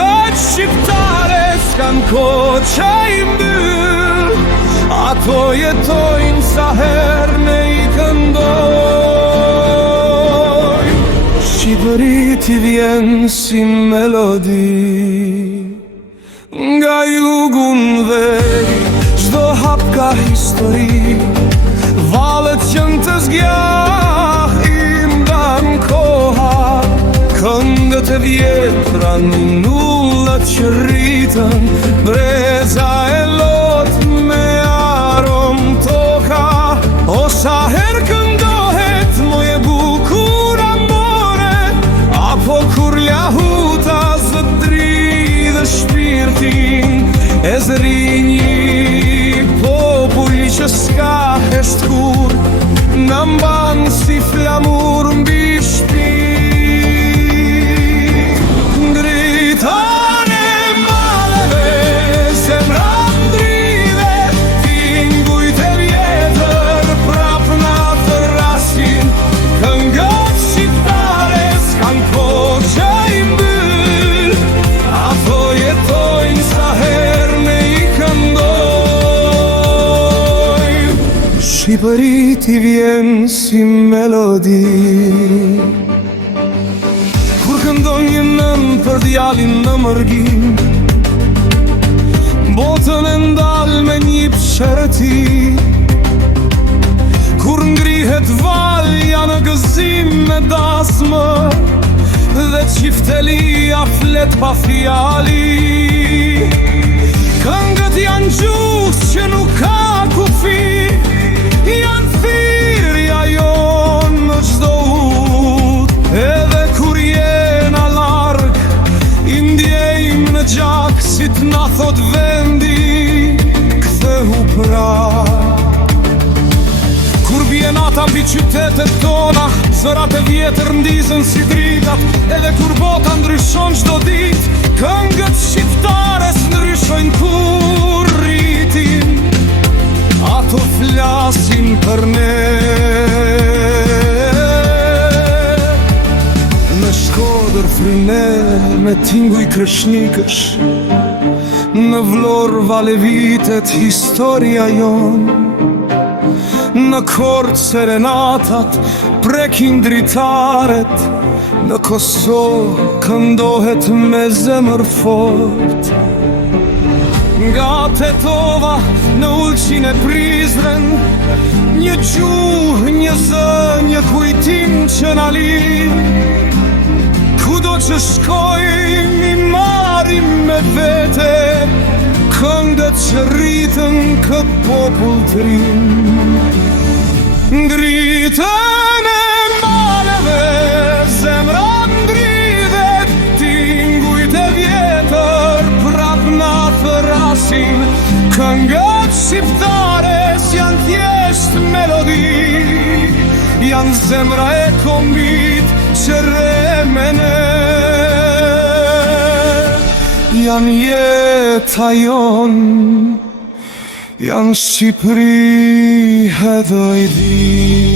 Këngët shqiptare s'kan kohë që i mbyll, ato jetojnë sa herë ne i këndoj. Shqipëri ti vjen si melodi, nga jugu në veri, çdo hap ka histori. Valët qënë të zgjah i ndan koha, këngët e vjetra në nullat që rritën, breza e lot me arom toka. O sa her këndohet moje bukur amore, apo kur ljahuta zëdri dhe shpirtin e zëri një popull që s'ka hesht kur, në mban si flamur mbi shpirt. Ngritan e maleve, zemra ndrive, tingujt e vjetër prap na thrasin. Këngët shqiptare s'kan kohë që i mbyll, ato jetojnë sa herë ne i këndoj. Shqipëri ti vjen si melodi, kur këndon një nën për djalin në mërgim, botën e ndal me një pëshërëti. Kur ngrihet valja në gëzim me dasmë, dhe qiftelia flet pa fjali. Këngët janë gjuhës që nuk ka kufi, janë thirrja jonë në çdo ut. Edhe kur jena larg, i ndjejmë në gjak si t'na thot vendi, kthehu pra. Kur bie nata mbi qytetet tona, zërat e vjetër ndizën si dritat. Edhe kur bota ndryshon çdo ditë, këngët shqiptare s'ndryshojnë kur rritin, ato flasin për ne. Në Shkodër Fryne me tinguj kreshnikësh, në Vlorë Valevitet historia jon, në Korçë serenatat prekin dritaret, në Kosovë këndohet me zemër fort. Nga Tetova në Ulqin e Prizren, një gjuhë, një zë, një kujtim që na lidh. Kudo që shkojmë i marim me vete, këngët që rritën kë popull të rin. Ngritën e maleve, zemra ndrivet, tingujt e vjetër prap na thrasin. Këngët shqiptare s'janë thjesht melodi, janë zemra e kombit që remene, janë jeta jon, janë Shqipëri edhe i di.